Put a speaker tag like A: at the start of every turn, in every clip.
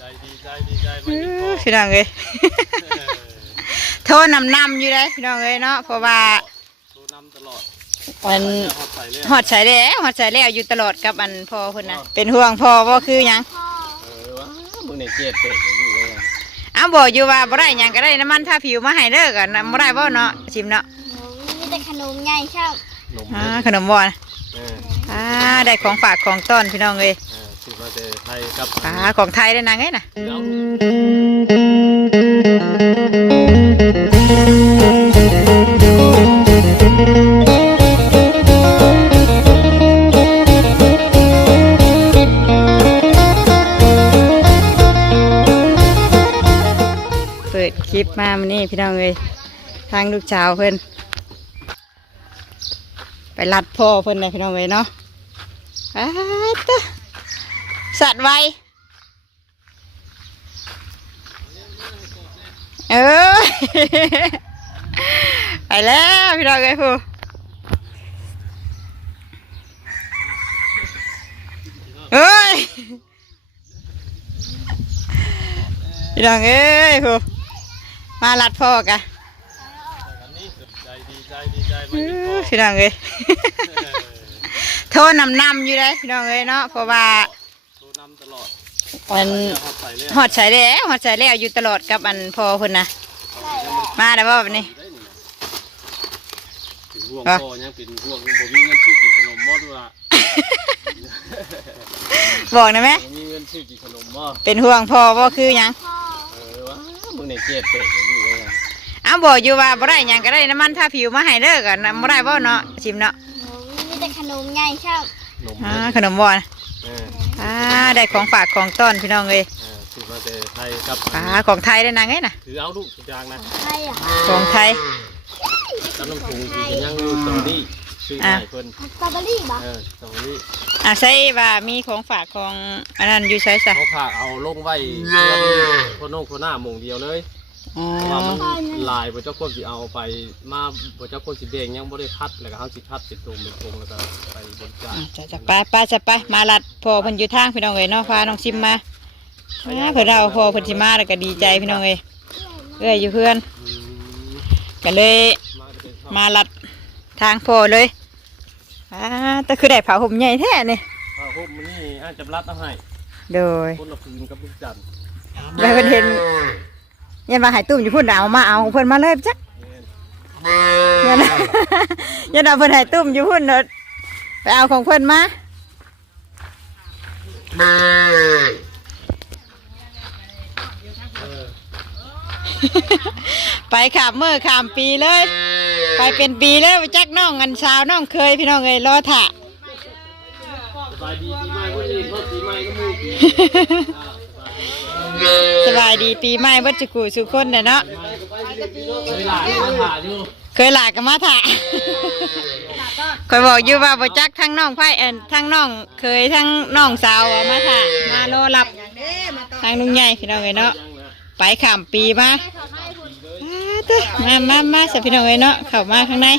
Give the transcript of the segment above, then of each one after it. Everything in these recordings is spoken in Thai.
A: พี่น้องเลยโทษนำอยู่เลยพี่น้องเลยเนาะเพราะว่ามันหอดใส่แล้วอยู่ตลอดกับอันพ่อคนน่ะเป็นห่วงพ่อว่าคือยัง
B: มึงเนี่ยเจ็บเตะอยู่เลย
A: อ้าวบอกอยู่ว่าบ่ได้ยังก็ได้น้ำมันทาผิวมาให้เลิกกันบ่ได้บ่เนาะชิมเนาะ
C: มีแต่ขนมใหญ่ชอบ
A: ขนมบ่ได้ของฝากของต้อนพี่น้องเลย
B: สิมาเจอไทยกับ
A: ของไทยได้นางไงน่ะเปิดคลิปมามันนี่พี่น้องเลยทางลูกสาวเพิ่นไปรัดพ่อเพิ่นเลยพี่น้องเลยเนาะสัตว์ไวไปแล้วพี่น้องเลยผู้พี่น้องเอ้ยผู้มาลัดพ่อกะพี่น้องเอ้ยโทษนำอยู่เลยพี่น้องเอ้ยเนาะเพราะว่ามันหอดใส่แล้วอยู่ตลอดกับอันพ่อคนน่ะมาได้บ่แบบนี้
B: เป็นห่วงพ่อยังเป็นห่วงบ่มีเงินซื้อกินขนมบ่ด้วยล่ะ
A: บอกนะแม่
B: มีเงินซื้อกินขนมบ่
A: เป็นห่วงพ่อว่าคือยัง
B: มึงเนี่ยเจ็บเตะอยู่เลย
A: อ้าวบอกอยู่ว่าบ่ได้ยังก็ได้น้ำมันทาผิวมาให้เลิกกันบ่ได้บ่เนาะชิมเนาะ
C: มีแต่ขนมใหญ่ชอบ
A: ขนมบ่ได้ของฝากของต้อนพี่น้องเลย
B: สิมาเจอไทยกับ
A: ของไทยได้นางไงน่ะ
B: ถือเอาลูกจางนะ
A: ของไทย
B: น้ำถุงยังอยู่ตรงนี้ซื้อให้เพิ่น
C: สตรอเบอรี่บ่
B: สตรอเบอรี่
A: ใช่ว่ามีของฝากของอันนั้นอยู่ใช่ซะ
B: เขาฝากเอาลงไว้คนโน้นคนหน้าหม่งเดียวเลยว่ามันลายพระเจ้าคนสิเอาไปมาพระเจ้าคนสิแดงยังบ่ได้คัดแล้วก็เขาสิคัดเป็นตุ่มเป็นพงแล้วก็ไปบริจาค
A: จะไปมาลัดพ่อเพิ่นอยู่ทางพี่น้องเอ้ยเนาะพาน้องซิมมาเพิ่นเอาพ่อเพิ่นสิมาแล้วก็ดีใจพี่น้องเอ้ยอยู่เพื่อนก็เลยมาลัดทางพ่อเลยแต่คือได้ผ้าห่มใหญ่แท้นี่
B: ผ้าห่มนี่อาจจะรัดเอาให้
A: โดย
B: คนละพื้นกับลูกจันทร์
A: แล้วเพิ่นเห็นยันมาหายตุ้มอยู่พุ่นเอามาเอาเพิ่นมาเลยจักยันเอาเพิ่นหายตุ้มอยู่พุ่นเนอะไปเอาของเพิ่นมาไปขามมื้อขามปีเลยไปเป็นปีเลยจักน้องอันเช้าน้องเคยพี่น้องเอ้ยรอถ่าสบายดีปีใหม่เบิดจุกุสุคนเนาะเคยหลากกันมาถ่าคอยบอกอยู่ว่าบ่จักทั้งน้องไผ่ทั้งน้องเคยทั้งน้องสาวมาถ่ามารอรับทางนุ่งใหญ่พี่น้องเนาะไปข้ามปีมาสิพี่น้องเนาะเข้ามาข้างใน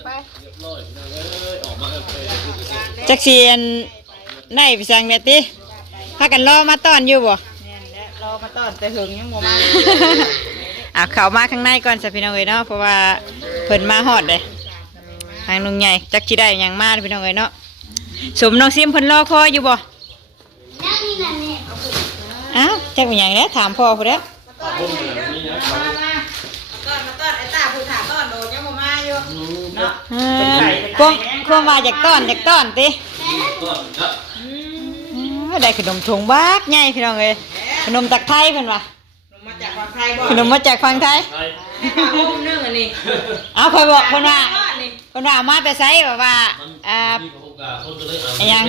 A: จักเสียนได้ไปสั่งเด็ดติพากันรอมาต้อนอยู่บ่รอมาต้อนแต่หึงยังบ่มาเข้ามาข้างในก่อนสิพี่น้องเนาะเพราะว่าเพิ่นมาฮอดเลยทางลุงใหญ่จักสิได้ยังมาพี่น้องเนาะสมน้องซิมเพิ่นรอคอยอยู่บ่อ้าวจักเป็นหยังเด้ถามพ่อพุ่นเด้อเนาะควงมาจากต้อนติได้ขนมถุงบักใหญ่พี่น้องเลยขนมจากไทยเพิ่นว่าขนมมาจากฝั่งไทยเอาคอยบอกเพิ่นว่ามาแต่ไสแบบว่ายัง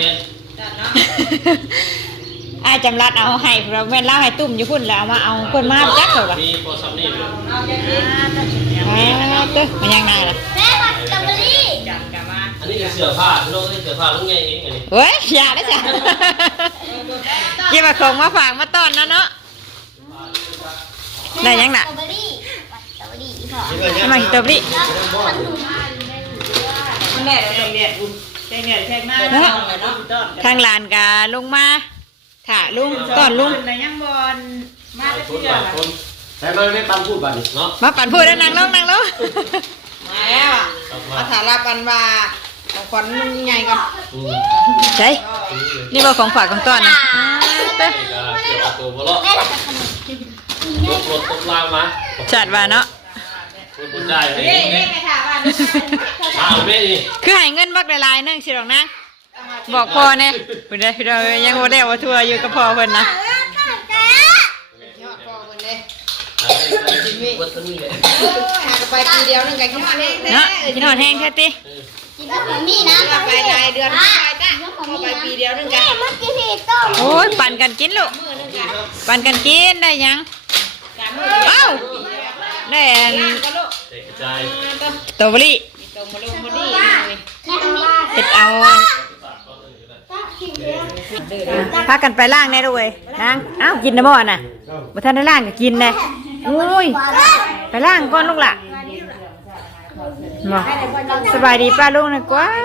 A: ไอ้จำรัดเอาให้เราแม่นเล่าให้ตุ่มอยู่พุ่นแล้วเอามาเอาเพิ่นมาจักเหรอวะมันยังไงล่ะ
B: อันนี้เสื้อผ้าน้องเสื้อผ้าลุงใหญ่เองไง
A: เฮ้ยอย่าได้จ้ะกี่มาของมาฝากมาต้อนนะเนาะได้ยังน่ะมาฮิตบริทางลานกาลงมาถ่าลุงตอนลุง
D: แต่ยังบอลมา
B: หลาย
D: จะ
B: คน
D: เชื่
B: ห
D: อ
B: ลายคนใช้มาไม่ปันพูดบัดนี้เนาะ
A: มาปั่นพูดแล้วนั่งลงมาแล้วอ่ะมาถารับอันว่าของขวัญใหญ่ก่อน
B: อืม
A: ใช่นี่ว่าของฝากของต้อนนะ
B: เด็กก็เกี่ยวกับตัวบ่เลาะรถตกล่างมา
A: จัดว่าเนาะ
B: รถได้ให้เงิน
D: ไปถามว่า
B: อ้าวแม่นี่
A: คือให้เงินบักหลายๆนึงสิหรอกนะบอกพ่อเนี่ยเพิ่นได้พี่น้องยังบ่ได้ว่าทัวอยู่กับพ่อเพิ่นนะ
B: วัดตัวนี้เลย
D: หากไปปีเดียวนึงกับขี้หอนแห้ง
A: เนาะกินหอดแห้งแท้ติ
C: กินกับผมนี่นะ
D: ไปรายเดือนไปจ้ะเข้าไปปีเดียวนึงกัน
C: เมื่อกี้พี่ต้ม
A: โอ้ยปั่นกันกินลูกปั่นกันกินได้ยังเอ้าได้อัน
B: เด็กกระจาย
A: สตรอเบอรี่
D: ตรงมาลงมาดี
A: เฮ็ดเอาพากันไปล่างแน่ด้วยนางเอ้ากินนะบ่น่ะบ่ทันได้ล่างก็กินแน่โอ้ยไปล่างก่อนลูกล่ะบ่สบายดีป้าลุงนะกว่า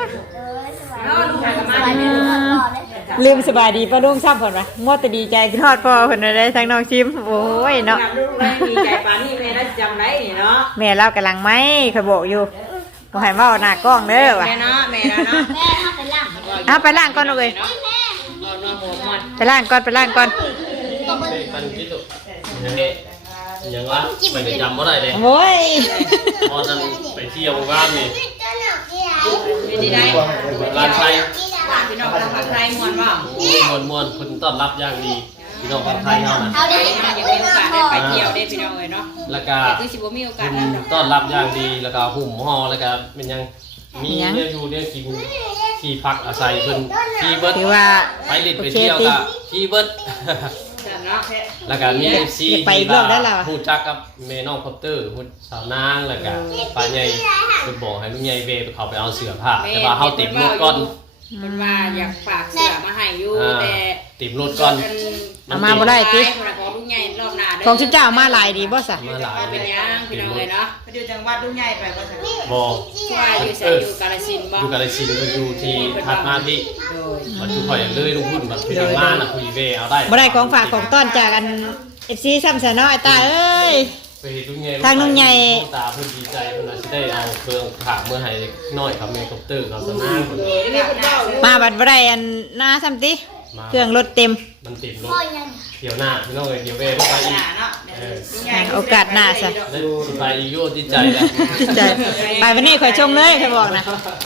A: ลืมสบายดีป้าลุงซ้ำเพิ่นว่ามัวแต่ดีใจขึ้นฮอดพ่อเพิ่นได้ทั้งน้องชิมโอ้ยเนาะ
D: ลูกเลยดีใจปานนี้แม่ได้จำได้เนาะ
A: แม่เรากำลังไหมเขาบอกอยู่บ่ให้เว้าหน้ากล้องเด้อว่ะ
D: แม่เนาะแม่เนาะ
C: แม่ทำเป็นล่าง
A: เอาไปล่างก่อนลูกเอ้ย
D: เอานอนหัวมัน
A: ไปล่างก่อนไปล่างก่อน
B: ปันคิดดูอย่างนี้อย่างว่าไปจะจำว่าได้เลย
A: โอ้ย
B: พอท่านไปเที่ยวบ้านนี่
D: เป็นที่ไหน
B: ร้านไทย
D: พี่น้องเราผักไทยมวนว่าม
B: วนคนต้อนรับอย่างดีพี่น้องคนไทยเขานะ
C: เอาได้
D: มาอยากมีโอกาสได้ไปเที่ยวได้พี่น้องเลยเนาะ
B: แล้วก็
D: แต่คือสิบ่มีโอกาสแล้วดอก
B: ต้อนรับอย่างดีแล้วก็หุ่มห่อแล้วก็เป็นยังมีเนี่ยอยู่เนี่ยกินที่พักอาศัยเพิ่นที่เบิร์ด
A: ถือว่า
B: ไปเล่นไปเที่ยวก็ที่เบิร์ด
D: เนาะ
B: แล้วก็มีเอฟซี
A: ไปอีกรอบได้แล้วอะ
B: พูดจักกับเมน้องคอปเตอร์พูดสาวนางแล้วก็ป้าใหญ่คือบอกให้ลุงใหญ่เวไปเขาไปเอาเสื้อผ้าแต่ว่าเฮาติดรถก่อน
D: มันว่าอยากฝากเสื้อมาให้อยู่แต่
B: ติดรถก่อน
A: เอามาบ่ได้ติ
D: ของลูกใหญ่รอบหน้า
A: ของชิเจ้ามาหลายดีบ่ซะ
B: มาหลาย
D: เป็นยังพี่น้องเลยเนาะไปดูจังหวัดลูกใหญ่ไปบ่ซั่น
B: บอก
D: ว่าอยู่ไสอยู่กาฬสินธุ์บ่
B: อยู่กาฬสินธุ์ก็อยู่ที่ทัดมาที่
D: โดย
B: มันอยู่ข่อยเลยลุงพุ่นแบบพี่เดินมาน่ะคุยเวเอาได้
A: บ่ได้ของฝากของต้อนจากอัน FC ซ้ำซะเนาะไอ้ตาเอ้ย
B: ไปเห็นลุงใหญ่
A: ทางลุงใหญ่
B: ตาเพิ่นดีใจเพิ่นน่ะสิได้เอาเครื่องถามเมื่อให้น้อยครับเมคอปเตอร์เราสนางเพิ่น
D: นี่คุณเจ้า
A: มาบัดบ่ได้อันหน้าซ้ำติเครื่องรถเต็ม
B: มันติดรถ
C: พ่อยัง
B: เดี๋ยวหน้าพี่น้องเอ้ยเดี๋ยวเวไปอีก
D: เนาะ
A: โอกาสหน้าซะ
B: ได้สิไปอีโยดีใจแล้ว
A: ใจไปวันนี้ข่อยชงเลยข่อยบอกนะ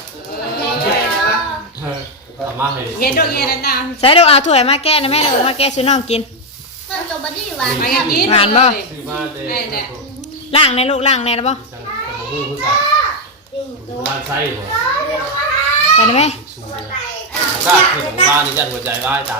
B: เอามาให้ดิ
D: เย็นดอกเย็นนะ
A: ใส่ลูกเอาถ้วยมาแก้นะแม่ลูกมาแก้ซื้อน้องกิน
C: ต้นจบดีหวาน
D: ไปกิน
B: ซื้อมาเด้
D: แน่
A: ล้างในลูกล้างในแล้วบ่
B: จังกระบ่ฮู้คือกันบ้านไส้บ่
A: ไปได้ไหม
B: สูงเลยก็คือของบ้านนี่ยันหัวใจวายตาย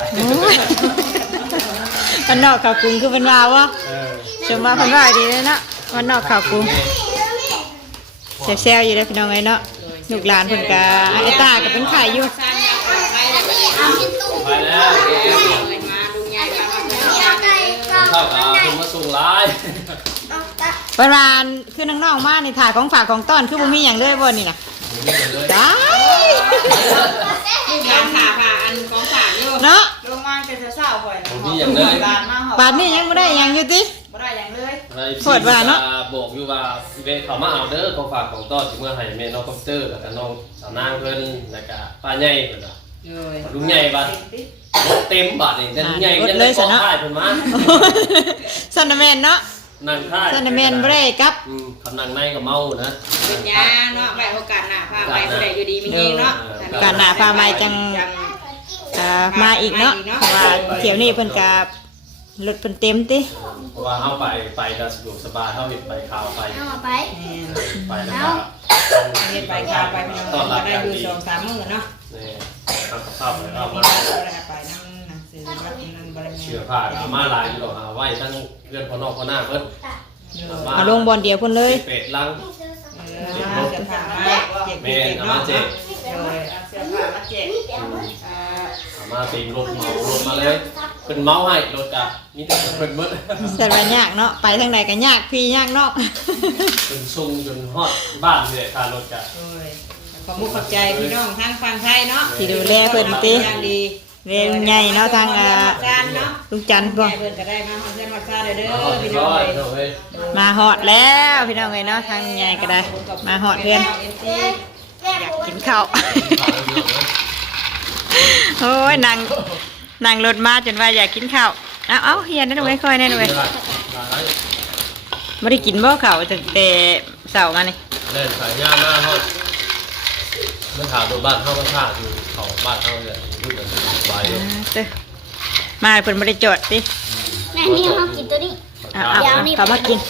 A: มันนอกข่าวกรุงคือเป็นวาวะ
B: เออ
A: ชมมาเพันว่าดีเลยเนาะมันนอกข่าวกรุงแซวๆอยู่เลยพี่น้องไอ้เนาะลูกหลานเพิ่นกะไอ้ตาก็เป็นไข่อยู่
D: สร้างอย่างไปแล้ว
C: เอาชิ้นตุ้ม
B: ไปแล้ว
D: มาลุงใหญ่มา
C: เอาไก่กรอบ
B: เข้ากับคนมาสูงร้าย
C: เอาไก่
A: ประมาณคือน้องๆมาในถ่ายของฝากของต้อนคือบ่มีหยังเลยบ่นี่น่ะได้
D: ลูกยางขาผ่าอันของฝากอยู่
A: เนาะ
D: ลงมาจะเศร้าๆข่อย
B: ผมนี่อย่างเลย
A: บาดนี้ยังบ่ได้หยังอยู่ติ
D: บ่ได้อย่างเลย
A: โคตรว่าเนาะ
B: บอกอยู่ว่าเวทเขามาเอาเด้อของฝากของต้อนถึงเมื่อให้แม่น้องคอปเตอร์แล้วก็น้องสาวนางเพิ่นแล้วก็ป้าใหญ่เพิ่นน่ะ
D: เลย
B: ลุงใหญ่บัดรถเต็มบัดนี่แต่ลุงใหญ่ยังได้ของค่ายเพิ่นมา
A: ซันนาแมนเนาะ
B: นั่งค่าย
A: ซันนาแมนบ่ได้กลับ
B: คำนั่งในก็เมานะ
D: เป็นยาเนาะไว้โอกาสหน้าพาไปผู้ใดอยู่ดีมีเองเนาะ
A: การหน้าพามาจังมาอีกเนาะเพราะว่าเที่ยวนี้เพิ่นก็รถเพิ่นเต็มติ
B: เพราะว่าเฮาไปก็สะดวกสบายเฮาเฮ็ดไปข่าวไป
C: เอาไป
B: ไปแล้วก็
D: เฮ็ดไปกาไปพี่น้องก็ได้อยู่2-3มื้อเนาะ
B: นี่ทำกับข้าวไปเอามา
D: ไปนำหนังสือรับนั่นบ่ได้
B: เสื้อผ้าเอามาหลายอยู่ดอกเอาไว้ทั้งเพื่อนพ่อนอกพ่อหน้าเพิ่น
A: เอาลงบอลเดียวเพิ่นเลย
B: เป็ดลัง
D: เสื้อผ้ามาเจ็บ
B: แม่เอามาเจ๊
D: เลยเสื้อผ้ามาเจ็บ
B: เอามาตีรถเหมารถมาเลยเพิ่นเมาให้รถอ่ะมีแต่เพิ่นหมด
A: สบายยากเนาะไปทางไหนก็ยากพี่ยากนอก
B: เพิ่นส่งจนฮอดบ้านเลยค่ารถจ้ะ
D: ขอบคุณขอบใจพี่น้องทั้งฟังไทยเนาะ
A: ที่ดูแลเพิ่นติ
D: อย่างดี
A: เรียนใหญ่เนาะทาง
D: จานเนาะ
A: ลุงจันทร์บ่
D: ใหญ่เพิ่นก็ได้มาฮอดเพื่อนฮอดซ่าเด้อ
B: เอา
D: พี่
B: ร้
D: น้อ
B: อง ยเอาไว้
A: มาฮอดแล้วพี่น้องเอ้ยเนาะทางใหญ่ก็ได้ มาฮอดเพื่อน อยากกินข้าว โอ้ยนั่งรถมาจนว่าอยากกินข้าวเอาเฮียนนั่นไว้ค่อยนั่นไว้ไม่ได้กินบ่ข้าวตั้งแต่เช้ามานี่
B: เล่นสายย่าหน้าเขามันถามตัวบ้านเขามันถามอยู่เขาบ้านเขาเนี่ยพูดกันสบายเลย
A: เด้อมาเพิ่นบ่ได้จอดติ
C: แม่นี่เขากินตัวนี้
A: เอาเขามากิน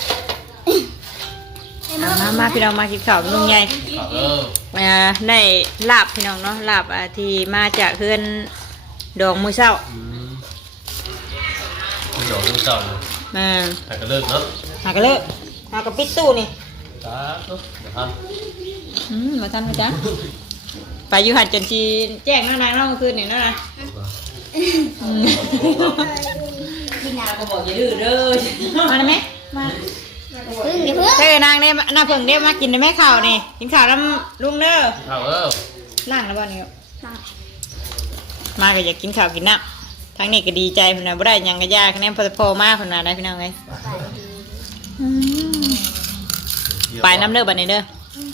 A: มาพี่น้องมากินข้าวลุงใหญ่ ได้ลาบพี่น้องเนาะลาบที่มาจากเพื่อนดองมือเช้า
B: มันดอกลูกเจ้าเลย
A: มา
B: แต่ก็เลิกเนาะ
A: หากระเลิกหากระปิดตู้นี่
B: จ้าตุ๊บเดี๋ยวท
A: มาทันมาจ้ะไปอยู่หัดจนชีแจ้งน้องนางน้องคืนนี่เนาะนะ
C: กินน้
D: ก็บอกอย่าดื้อเด้อ
A: มาได้ไหมมา
C: ำพึ่งเดี๋ยวพึ่ง
A: เฮ้ยนางเนี่ยน่าเพิ่งได้มากินได้ไหมข้าวนี่กินข้าวน้ำลุงเด้อ
B: ำเขา
A: ล่างแล้วบ่นี่มาก็อยากกินข้าวกินน้ำทั้งนี้ก็ดีใจเพิ่นน่ะบ่ได้หยังก็ยากคะแนนพอมาเพิ่นว่าได้พี่น้องเอ้ยไปน้ำเด้อบัดนี้เด้อ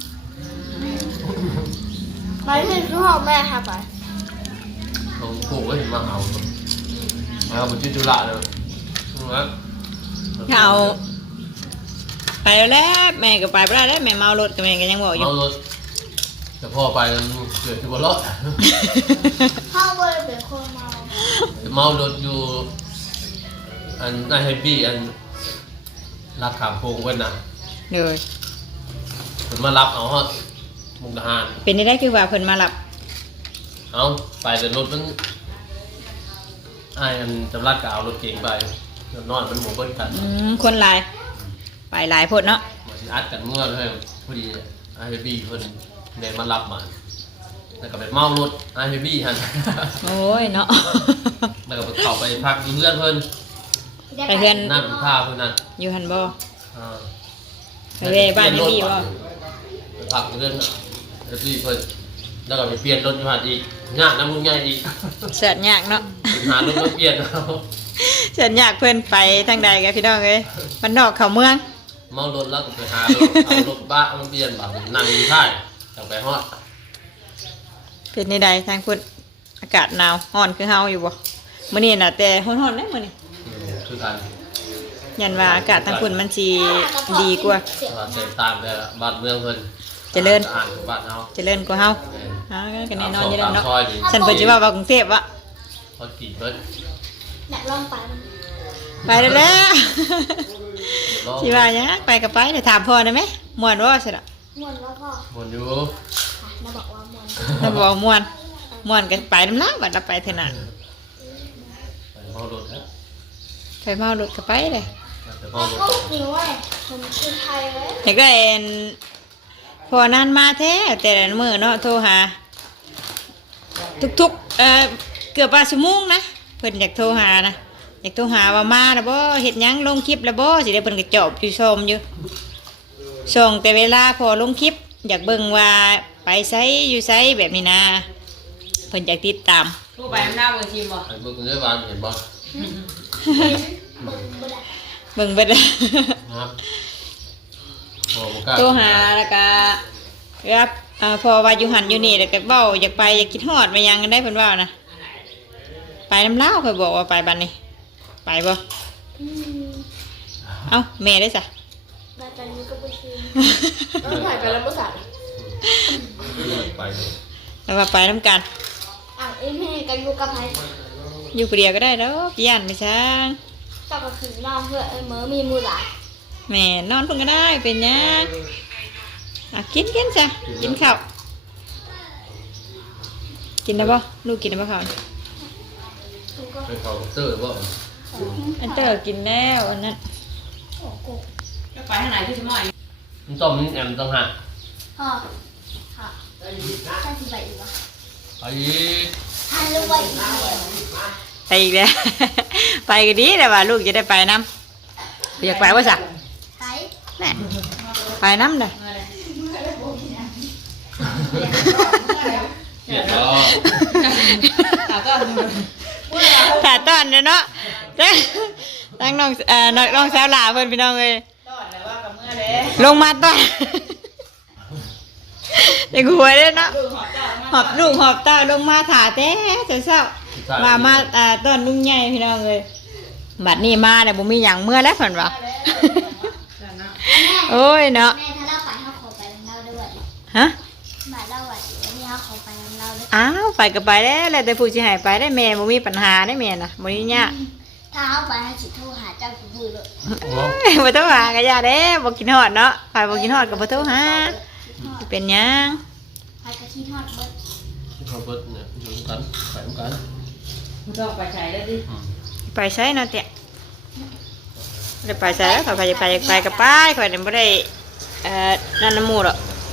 C: ไปที่ห้องแม่ค่ะไป
B: เขาปลูกไว้เห็นมาเอามันชื่อจุฬาเลยนะ
A: เอาไปแล้วแหละแม่ก็ไปบ่ได้แล้วแม่เมารถกับแม่ก็ยังบอกอยู่
B: เอารถแต่พ่อไปเกิดที่บนรถ
C: พ่อก็เลยเป็นคนเมา
B: เมารถอยู่อันนายเฮปปี้อันรับขามโพงเว้นนะ
A: เลย
B: ผมมารับเอาฮะมุกดาหาร
A: เป็นได้คือว่าเพิ่นมารับ
B: เอาไปแต่รถมันไอ้อันจำรัดก็เอารถเก๋งไปนอนมันหมูเบิ้ลกัน
A: คนหลายไปหลายโพดเนาะ
B: มาสิอัดกันเมื่อเลยพอดีไอ้เฮปปี้เพิ่นเดินมารับมาแล้วก็ไปเมารถไอ้เฮปปี้ฮัน
A: โอ้ยเนาะ
B: แล้วก็ไปเข้าไปพักอยู่เพื่อนเพิ่น
A: ไปเพื่อน
B: หน้าเป็นผ้าเพิ่นนั่น
A: อยู่หันบ่
B: อ่า
A: ไปเว้ยบ้านเฮปปี้บ่
B: ไปพักอยู่เพื่อนเฮปปี้เพิ่นแล้วก็ไปเปลี่ยนรถอยู่หันอีกยากน้ำลุงใหญ่อีก
A: แสนยากเนาะ
B: หารถมาเปลี่ยนเอา
A: แสนยากเพิ่นไปทางใดกันพี่น้องเอ้ยบ้านนอกเข้าเมือง
B: เมารถแล้วก็ไปหารถเอารถบ้ามาเปลี่ยนแบบนั่งอยู่ท้ายจังไปฮอด
A: เป็นในใดทางพุ่นอากาศหนาวร้อนคือเฮาอยู่บ่มื้อนี้น่ะแต่ร้อนๆนะมื้อนี้
B: คือกัน
A: ยันว่าอากาศทางพุ่นมันสิดีกว่า
B: ว่าเสพตามแต่บ้านเมืองเพิ่น
A: เจริญ
B: อ่านของบ้านเฮา
A: เจริญกว่าเฮา
B: เออ
A: ก็แน่นอนอยู่แล้ว
B: ตาม
A: เนาะ
B: ซอยดี
A: ฉันเพิ่นสิว่าว่ากรุงเทพอะ
B: พอกี่เพิ่น
C: อยากลองไปมัน
A: ไปแล้วแหละ
B: รอ
A: สิว่าหยังไปก็ไปเดี๋ยวถามพ่อได้ไหมม่วนบ่ซั่นน่ะ
C: ม่วนแล้วพ่อ
B: วนอยู่
C: เราบอกว่าม่วน
A: เราบอกม่วนม่วนกันไปนำลาบัดเราไปเถอะน่ะ
B: ไปเมารถแล้ว
A: ไปเมารถก็ไปเลย
B: แต่เมา
C: แต่
B: รถ
C: ก็หิวเว้ยผมคือไทยเว้ย
A: อยากได้เอ็นพอนานมาแท้แต่ละมื้อเนาะโทรหา ทุกเกือบว่าชั่วโมงนะเพิ่นอยากโทรหานะอยากโทรหาว่ามาแล้วบ่เฮ็ดหยังลงคลิปแล้วบ่สิได้เพิ่นก็จอบอยู่ชมอยู่ส่งแต่เวลาพอลงคลิป อยากเบิ่งว่าไปไสอยู่ไสแบบนี้นะเพิ่นอยากติดตาม
D: ผู้ไปอำนาจเบอร์ทีมบ่
B: ไอ้พวกนี้บ้านเห็นบ่
C: เบิ่งบ่ได้
A: เบิ่งเบิด
B: ครับโอ้บ่กล้า
A: โทรหาแล้วก็รับพอว่าอยู่หันอยู่นี่แล้วก็เว้าอยากไปอยากคิดฮอดมายังได้เพิ่นว่านะไปน้ำลาวเพิ่นบอกว่าไปบัดนี้ ไปบ่
C: อืม
A: เอ้าแม่ได้ซะ
C: รายการนี้ก็ไปซื้อต้องถ่ายไปแล้วบ่สั่น
B: ไปเลย
A: แล้วว่าไปน้ำกัน
C: อ่างเอ็มให้กันอยู่กับไผ
A: อยู่ผู้เดียวก็ได้แล้วย่านไปซะ
C: ต่อก็คือนอนเพื่อไอ้เหมอมีมือหลาย
A: แม่นอนเพิ่นก็ได้เป็นหยังกินจ้ะกินข้าวกินได้บ่ลูกกินได้บ่ข้าว
C: คุณก็
B: ไปเขาเตอร์บ่
A: อันเตอร์กินแล้วอันนั้น
C: โอ้โห
D: จะไปทางไหนพี่สมอย
B: มันต้มแอมต้องหา
C: พ่อค่ะท่านสิไปอีกวะ
B: ไปอีก
C: ท่านรู้ไว้อีกแล้ว
A: ไปอีกแล้ว ไปก็ดีแต่ว่าลูกจะได้ไปน้ำอยากไปว่าสัก
C: ไป
A: แน่ไปน้ำเลย
B: เกลียดก็
A: ขาต้อนเนาะตั้งน้องน้องสาวหลาเพิ่นพี่น้องเลยลงมาต้อนเด็กหัวเลยเนาะหอบลูกหอบเต้าลงมาถาแต่เช้ามาต้อนลุงใหญ่พี่น้องเลยบัดนี้มาแต่บ่มีหยังเมื่อแล้วเพิ่นว่าโอ้ยเนาะ
C: แม่ถ้าเราไปเขาขอไปเราด้วย
A: ฮะ
C: หมายเราวันนี้เขาขอไปเราด้วย
A: อ้าวไปก็ไปแล้วแต่ผู้สิให้ไปได้แม่บ่มีปัญหาได้แม่น่ะบ่มียาก
C: ถ้าเขาไปให้สิโทรหาเจ้าคุณบุญเลย
A: บ่ต้องหาก็อย่าเด้บ่กินฮอดเนาะไปบ่กินฮอดก็บ่โทรหาเป็นหยัง
C: ไปกระชี้ทอดเบิด
B: เขาเบิดเนี่ยอยู่กันไปกัน
D: ต้องไปใช้แล้วดิ
A: ไปใช้เนาะเตะได้ไปใช้แล้วไปกับไปข่อยนี่บ่ได้นั่นน้ำหมูหรอก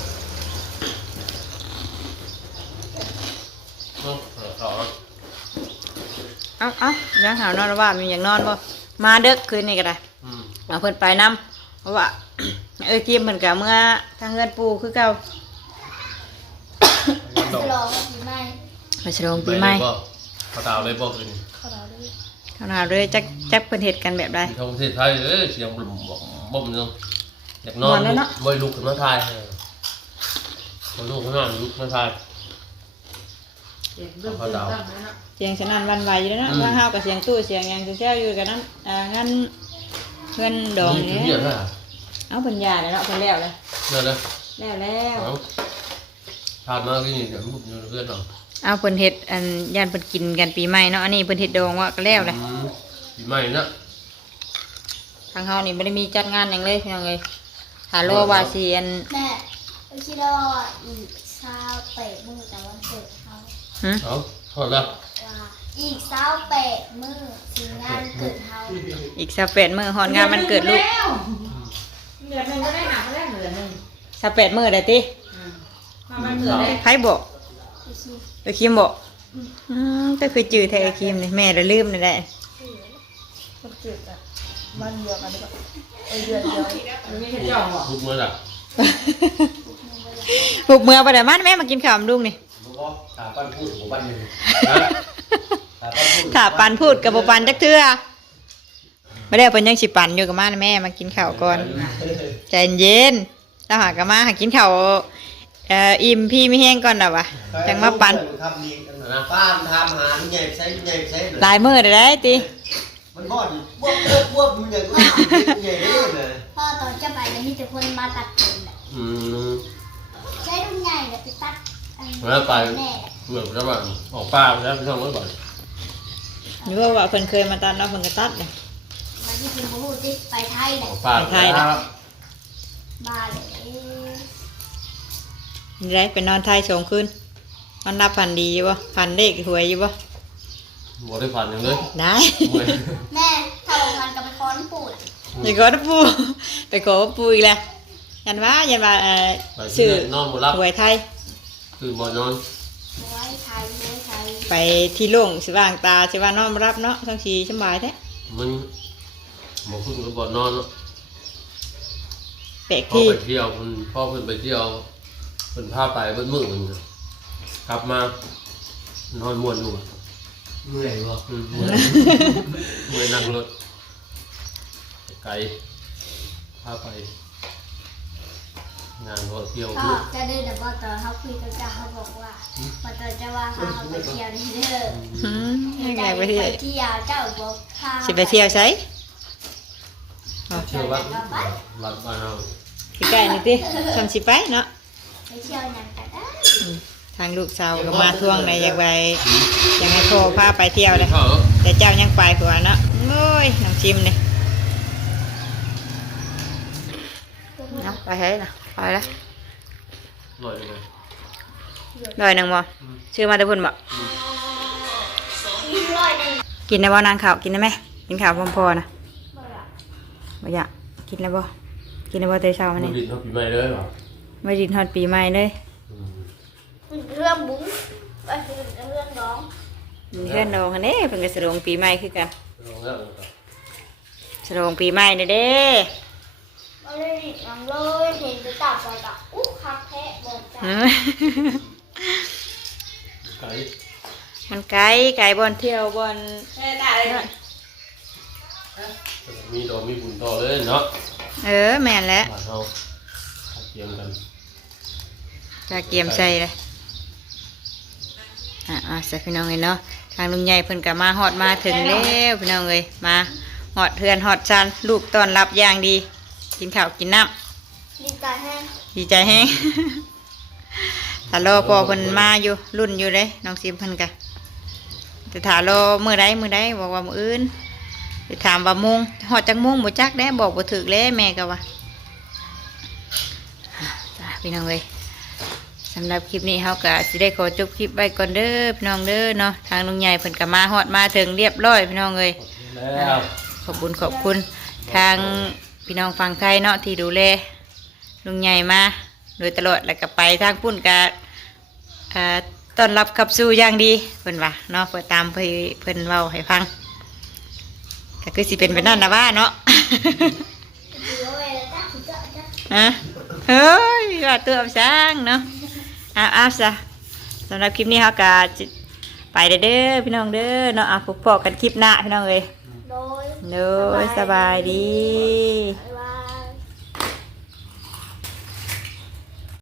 A: เอายังหาวนอนว่ามีอย่างนอนบ่มาเด้อคืนนี้ก็ได้เอาเพิ่นไปนำเพราะว่ากิมเพิ่นก็เมื่อทางเฮือนปู่คือเก่า
C: ฉลองปีใหม่
A: มาฉลองปีใหม่
B: เขาดาวเลยบอกเลย
C: เขาเราด้วย
A: เท่านั้นเลยจักเพิ่นเฮ็ดกันแบบใด
B: ที่ประเทศไทยเสียงบ่มเนาะอยากนอนบ่ลุกขึ้นมาทายบ่ลุกขึ้นมาลุกมาทายเขาดาว
A: เสียงสนั่นหวันไหวอยู่แล้วเนาะว่าเฮากับเสียงตู้เสียงหยังแซ่ๆอยู่กันนั้นงั้นเพิ่นดอง
B: นี่
A: นี่
B: เนี่ยนะ
A: เอาเพิ่นยาแล้วเนาะเพิ่นแล้วเลย
B: นั่นนะ
A: แล้ว
B: ทานมาที่นี่เดี๋ยวมุกอยู่เพื่อนเรา
A: เอาเพิ่นเฮ็ดอันย่านเพิ่นกินกันปีใหม่เนาะอันนี้เพิ่นเฮ็ดดองว่าก็แล้วเลย
B: ปีใหม่นะ
A: ทางเฮานี่บ่ได้มีจัดงานหยังเลยพี่น้องเอ้ยถ้ารอว่าสิอัน
C: แม่คิดว่าอีกเช้าเปะมือแต่วันเกิดเขา
A: หึ
B: เอาทอดละ
C: ว่าอีกเช้าเปะมือถึงงานเกิดเขา
A: อีก28มื้อฮอดงานมันเกิดลูก
D: เดือนหนึ่งก็ได้หาเขาได้เดือนหนึ่ง
A: 28มื้อได้ติ
D: มามันเกิดได้
A: ใครบอก
C: ไปชิม
A: ไอ้คิมบอกก็คือจืดแท้ไอ้คิมนี่แม่ละลืมนี่แหละ
C: มันเดียวกันหรือเปล่าเดือนเดียว
D: มันมีแค่จ่องหรอ
B: ทุกมื้อละ
A: ปลุกเมื่อบ่ได้มาแม่มากินข้าวลุงนี่
B: ขาปั้นพูดของปั้นยัง
A: ค่ะปันพูดกับบ่ปันจักเทื่อไม่ได้เพิ่นยังสิปันอยู่กับมาแม่มากินข้าวก่อนใจเย็นแล้วหากนมาหากินข้าวอิ่มพี่ไม่แห้งก่อนน่ะวะจังมาปัน
E: ทำดีป้านทำหาใหญ่ใช้ใหญ่ใช้
A: หลายมื้อได้ติ
E: มันพอดีบวบมันอย่างล่าใหญ่เลย
C: พ่อตอนจะไปเนี่ยมีแต่คนมาตัดผมแหละใช้รุ่นใหญ่เนี่ยไปตัดแม่
B: เหมือนจะแบบออกป้าแล้วพี่น้องไม่บ่อย
A: หรือว่าเพิ่นเคยมาตัดเนาะเพิ่นก็ตัดเลย
C: มันที่คุณพูดที่ไปไทย
B: อ
C: เนี่ย
B: อกป้า
C: บ้าเลย
A: นี่ได้ไปนอนไทย2คืนมันรับฝันดีอยู่บ่ฝันเลขหวยอยู่บ่
B: บ่ได้ผ่านอย่างเลย
A: ได้
C: แม่ถ้าลงทันกับไปคอนปูด
A: อย่าขอปู่ไปขอปู่อีกแล้วยันว่าชื่อน
B: อนบ่รับ
A: หวยไทย
B: คือบ่นอน
C: ไว้ไทยไว้ไทย
A: ไปที่โล่งสิว่างตาสิว่านอนบ่รับเนาะทั้งทีสบายแท้
B: มันบ่ขึ้นก็บ่นอน
A: แปลก
B: พ่อ
A: ที่
B: ไปเที่ยวมันพ่อเพิ่นไปเที่ยวเพิ่นพาไปเบิ่มื้อมันกลับมานอนม่วนอยู่
E: เหนื่อยว่ะ
B: เมื่อยนั่งรถไกลพาไปงานก็เที่ยว
C: ก็จะได้แต่ว่าตอนเขาคุยกับเจ้าเขาบอกว่าพอตอนจะว่าเขาไปเที่ยวนี่เด้อ
A: ยังไงไปเที่ยว
C: ไปเที่ยวเจ้าบอกพา
A: สิไปเที่ยวใช้
B: เที่ยววัดวัดบ้านเรา
A: ใกล้ๆนี่ติชวนสิไปเนาะ
C: ไปเที่ยวอย่างกันได้
A: ทางลูกสาวก็มาท่วงในอยากไปอยากให้พ่อพาไปเที่ยวเลย
B: เขา
A: แต่เจ้ายังไปผัวเนาะโอ้ยน้ำจิ้มนี่เนาะไปให้นะไปแล้ว
B: ลอยเลย
A: ดอยหนึ่งบ่ชื่อมาแตะพุ่นบ่
C: 100นึง
A: กินได้บ่นางข้าวกินได้ไหมกินข้าวพร้อมพอนะ
C: บ่ล่ะ
A: บ่อยากกินได้บ่กินได้บ่แต่เช้า
B: มั
A: มาน นี่
B: ดินเขาปีใหม่เลยเหรอ
A: ไม่ดินฮอดปีใหม่เลย
C: เรื่องบุ้งไปเรื่องน้อง
A: เพื่อนน้องคันนี้เพิ่นก็สะดวงปีใหม่คือกัน
B: ลงแล้ว
A: สะดวงปีใหม่เด้อเด้
C: ก็เลยหลีกน้องเลยเห็นจะตับไปกับอุ๊คักแทะบอกจ้า
A: หือ
B: ไก่
A: มันไกลบอนเที่ยวบอน
D: ตาเลย
B: มีดอกมีบุญต่อเลยเนาะ
A: แม่นแล้ว
B: บ้านเฮาเตรียมกัน
A: จะเกียมใส่เลยใส่พี่น้องเลยเนาะทางลุงใหญ่เพิ่นก็มาฮอดมาถึงแล้วพี่น้องเลยมาฮอดเทือนฮอดชันลูกต้อนรับอย่างดีกินข้าวกินน้ำ
C: ดีใจแห้ง
A: ดีใจแฮง ถ้ารอพอเพิ่นมาอยู่รุ่นอยู่เลยน้องซิมเพิ่นกะแต่ถ้ารอมื้อใดบอกว่ามื้ออื่นไปถามว่าโมงฮอดจักโมงบ่จักได้บอกบ่ถูกแล้วแม่ก็ว่าจ้าพี่น้องเอ้ยสำหรับคลิปนี้เฮาก็สิได้ขอจบคลิปไว้ก่อนเด้อพี่น้องเด้อเนาะทางลุงใหญ่เพิ่นก็มาฮอดมาถึงเรียบร้อยพี่น้องเอ้ย
B: แล้ว
A: ขอบคุณทางพี่น้องฝั่งไทยเนาะที่ดูแลลุงใหญ่มาโดยตลอดแล้วก็ไปทางพุ่นกะต้อนรับขับสู่อย่างดีเพิ่นว่าเนาะเปิดตามเพิ่นเว้าให้ฟังก็คือสิเป็นแบบนั้นนะว่าเนาะ
C: ดีเอาไว้แล้วจ้าสุดยอดจ้า
A: เฮ้ยว่าตัวเอาช้างเนาะเอาซะสำหรับคลิปนี้เฮาก็สิไปเด้อพี่น้องเด้อเนาะพบกันคลิปหน้าพี่น้องเอ้ย
C: โดย
A: โดยสบายดี
C: บ๊ายบาย